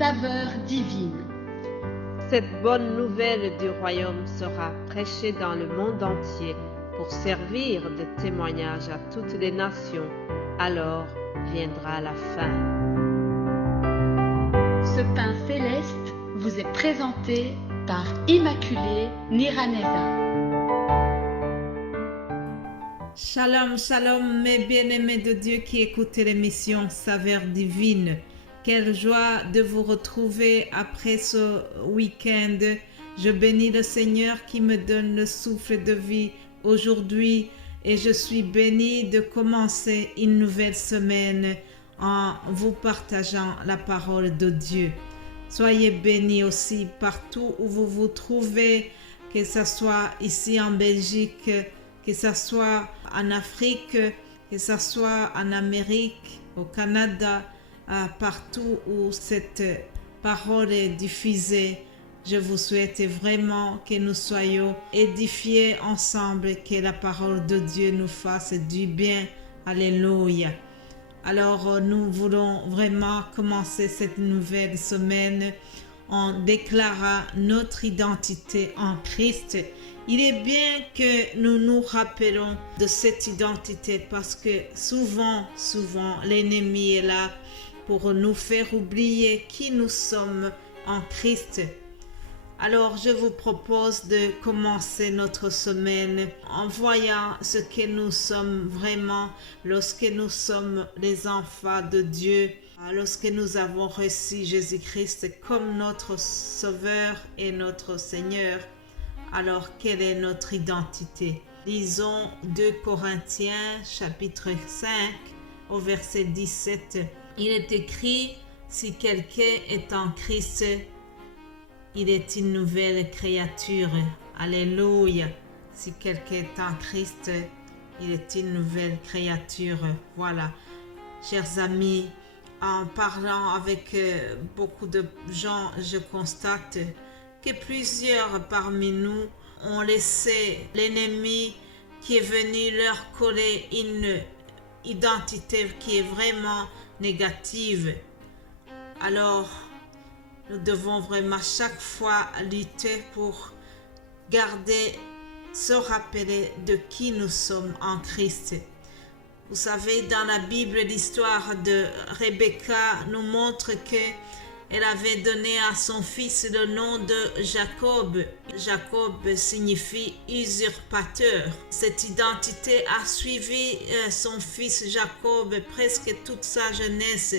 saveur divine. Cette bonne nouvelle du royaume sera prêchée dans le monde entier pour servir de témoignage à toutes les nations. Alors viendra la fin. Ce pain céleste vous est présenté par Immaculée Niraneza. Shalom, shalom, mes bien-aimés de Dieu qui écoutez l'émission Saveur divine. Quelle joie de vous retrouver après ce week-end. Je bénis le Seigneur qui me donne le souffle de vie aujourd'hui et je suis bénie de commencer une nouvelle semaine en vous partageant la parole de Dieu. Soyez bénis aussi partout où vous vous trouvez, que ce soit ici en Belgique, que ce soit en Afrique, que ce soit en Amérique, au Canada, partout où cette parole est diffusée. Je vous souhaite vraiment que nous soyons édifiés ensemble, que la parole de Dieu nous fasse du bien. Alléluia. Alors, nous voulons vraiment commencer cette nouvelle semaine en déclarant notre identité en Christ. Il est bien que nous nous rappelons de cette identité parce que souvent, l'ennemi est là pour nous faire oublier qui nous sommes en Christ. Alors, je vous propose de commencer notre semaine en voyant ce que nous sommes vraiment lorsque nous sommes les enfants de Dieu, lorsque nous avons reçu Jésus-Christ comme notre Sauveur et notre Seigneur. Alors, quelle est notre identité? Lisons 2 Corinthiens chapitre 5 au verset 17. Il est écrit, si quelqu'un est en Christ, il est une nouvelle créature. Alléluia. Si quelqu'un est en Christ, il est une nouvelle créature. Voilà. Chers amis, en parlant avec beaucoup de gens, je constate que plusieurs parmi nous ont laissé l'ennemi qui est venu leur coller une identité qui est vraiment négative. Alors, nous devons vraiment chaque fois lutter pour garder, se rappeler de qui nous sommes en Christ. Vous savez, dans la Bible, l'histoire de Rebecca nous montre qu'elle avait donné à son fils le nom de Jacob. Jacob signifie usurpateur. Cette identité a suivi son fils Jacob presque toute sa jeunesse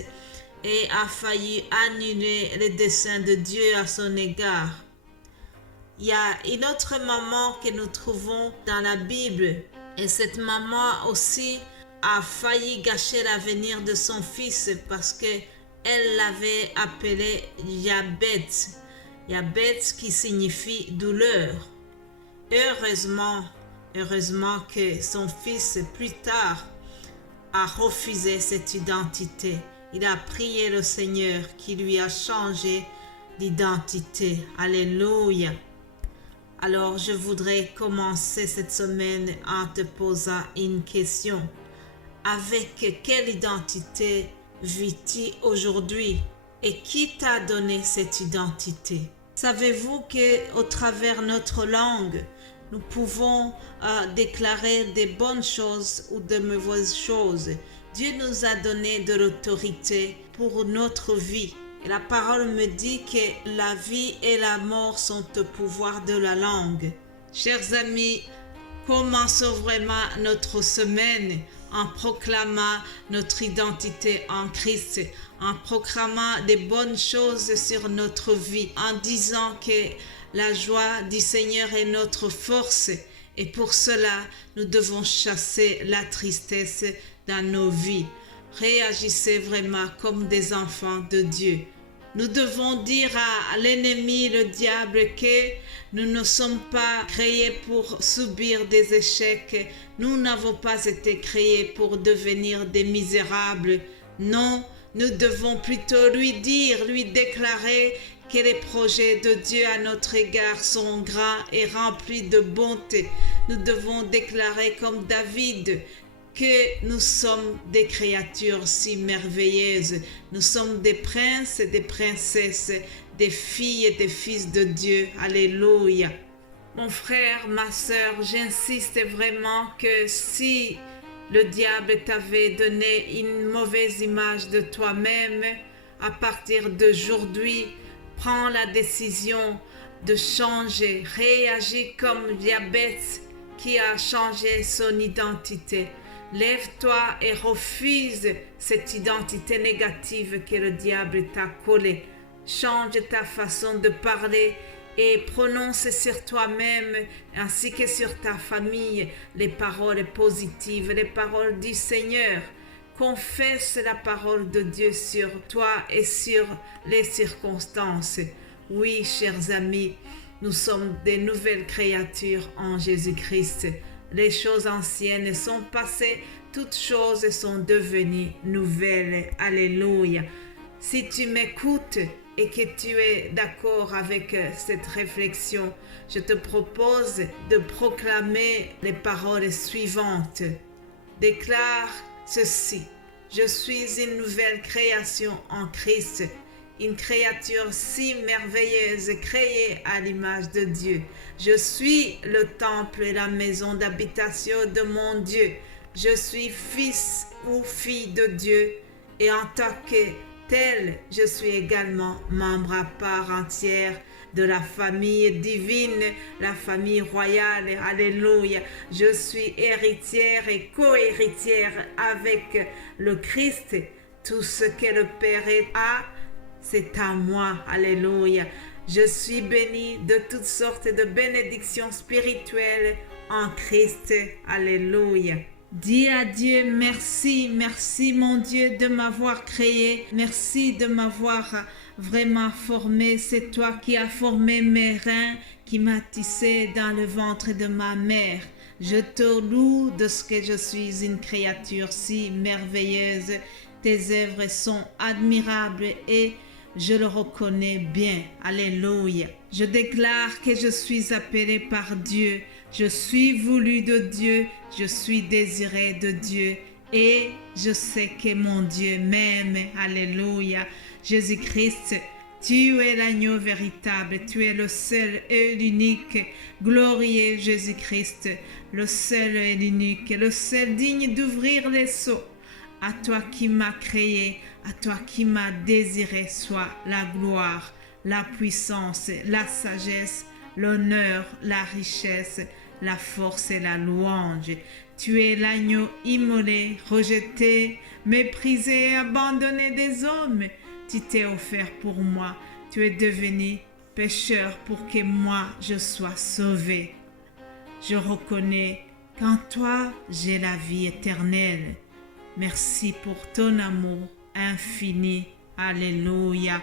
et a failli annuler les desseins de Dieu à son égard. Il y a une autre maman que nous trouvons dans la Bible et cette maman aussi a failli gâcher l'avenir de son fils parce qu'elle l'avait appelé Yabetz. Yabetz qui signifie douleur. Heureusement que son fils plus tard a refusé cette identité. Il a prié le Seigneur qui lui a changé d'identité. Alléluia. Alors, je voudrais commencer cette semaine en te posant une question. Avec quelle identité vis-tu aujourd'hui et qui t'a donné cette identité? Savez-vous qu'au travers notre langue, nous pouvons déclarer des bonnes choses ou de mauvaises choses? Dieu nous a donné de l'autorité pour notre vie. Et la parole me dit que la vie et la mort sont au pouvoir de la langue. Chers amis, commençons vraiment notre semaine en proclamant notre identité en Christ, en proclamant des bonnes choses sur notre vie, en disant que la joie du Seigneur est notre force. Et pour cela, nous devons chasser la tristesse dans nos vies. Réagissez vraiment comme des enfants de Dieu. Nous devons dire à l'ennemi, le diable, que nous ne sommes pas créés pour subir des échecs. Nous n'avons pas été créés pour devenir des misérables. Non, nous devons plutôt lui déclarer que les projets de Dieu à notre égard sont grands et remplis de bonté. Nous devons déclarer comme David que nous sommes des créatures si merveilleuses. Nous sommes des princes et des princesses, des filles et des fils de Dieu. Alléluia. Mon frère, ma sœur, j'insiste vraiment que si le diable t'avait donné une mauvaise image de toi-même, à partir d'aujourd'hui, prends la décision de changer, réagis comme Diabète qui a changé son identité. Lève-toi et refuse cette identité négative que le diable t'a collée. Change ta façon de parler et prononce sur toi-même ainsi que sur ta famille les paroles positives, les paroles du Seigneur. Confesse la parole de Dieu sur toi et sur les circonstances. Oui, chers amis, nous sommes des nouvelles créatures en Jésus-Christ. Les choses anciennes sont passées, toutes choses sont devenues nouvelles. Alléluia. Si tu m'écoutes et que tu es d'accord avec cette réflexion, je te propose de proclamer les paroles suivantes. Déclare ceci: je suis une nouvelle création en Christ, une créature si merveilleuse créée à l'image de Dieu. Je suis le temple et la maison d'habitation de mon Dieu. Je suis fils ou fille de Dieu et en tant que tel, je suis également membre à part entière de la famille divine, la famille royale. Alléluia. Je suis héritière et co-héritière avec le Christ. Tout ce que le Père a, c'est à moi. Alléluia. Je suis bénie de toutes sortes de bénédictions spirituelles en Christ. Alléluia. Dis à Dieu merci, merci mon Dieu de m'avoir créé, merci de m'avoir vraiment formé. C'est toi qui as formé mes reins, qui m'as tissé dans le ventre de ma mère. Je te loue de ce que je suis une créature si merveilleuse. Tes œuvres sont admirables et je le reconnais bien. Alléluia. Je déclare que je suis appelé par Dieu. Je suis voulu de Dieu. Je suis désiré de Dieu. Et je sais que mon Dieu m'aime. Alléluia. Jésus-Christ, tu es l'agneau véritable. Tu es le seul et l'unique. Glorieux Jésus-Christ, le seul et l'unique, le seul digne d'ouvrir les sceaux. À toi qui m'as créé, à toi qui m'as désiré, soit la gloire, la puissance, la sagesse, l'honneur, la richesse, la force et la louange. Tu es l'agneau immolé, rejeté, méprisé et abandonné des hommes. Tu t'es offert pour moi. Tu es devenu pécheur pour que moi je sois sauvé. Je reconnais qu'en toi j'ai la vie éternelle. Merci pour ton amour infini. Alléluia.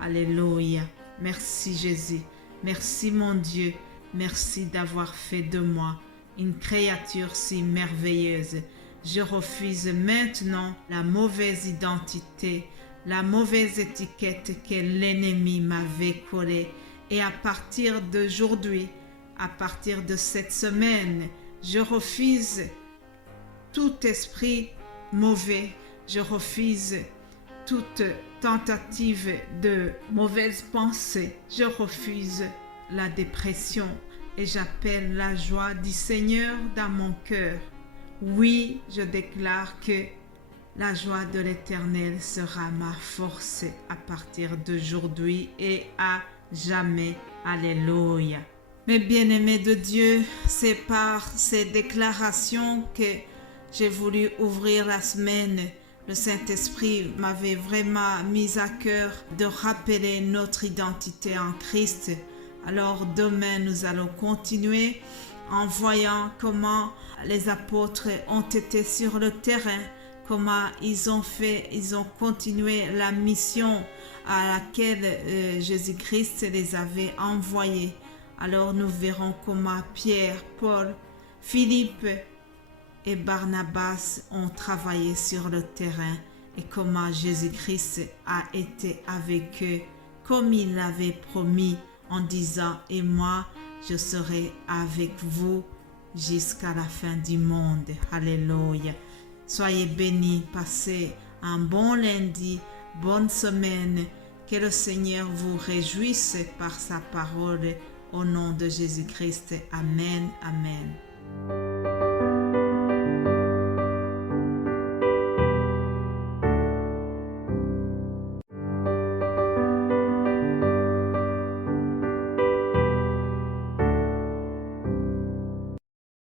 Alléluia. Merci Jésus. Merci mon Dieu. Merci d'avoir fait de moi une créature si merveilleuse. Je refuse maintenant la mauvaise identité, la mauvaise étiquette que l'ennemi m'avait collée. Et à partir d'aujourd'hui, à partir de cette semaine, je refuse tout esprit mauvais. Je refuse toute tentative de mauvaise pensée. Je refuse la dépression et j'appelle la joie du Seigneur dans mon cœur. Oui, je déclare que la joie de l'Éternel sera ma force à partir d'aujourd'hui et à jamais. Alléluia. Mes bien-aimés de Dieu, c'est par ces déclarations que j'ai voulu ouvrir la semaine. Le Saint-Esprit m'avait vraiment mis à cœur de rappeler notre identité en Christ. Alors demain, nous allons continuer en voyant comment les apôtres ont été sur le terrain, comment ils ont continué la mission à laquelle Jésus-Christ les avait envoyés. Alors nous verrons comment Pierre, Paul, Philippe et Barnabas ont travaillé sur le terrain et comment Jésus-Christ a été avec eux comme il l'avait promis en disant « Et moi, je serai avec vous jusqu'à la fin du monde. Alléluia. Soyez bénis, passez un bon lundi, bonne semaine. Que le Seigneur vous réjouisse par sa parole. Au nom de Jésus-Christ. Amen. Amen.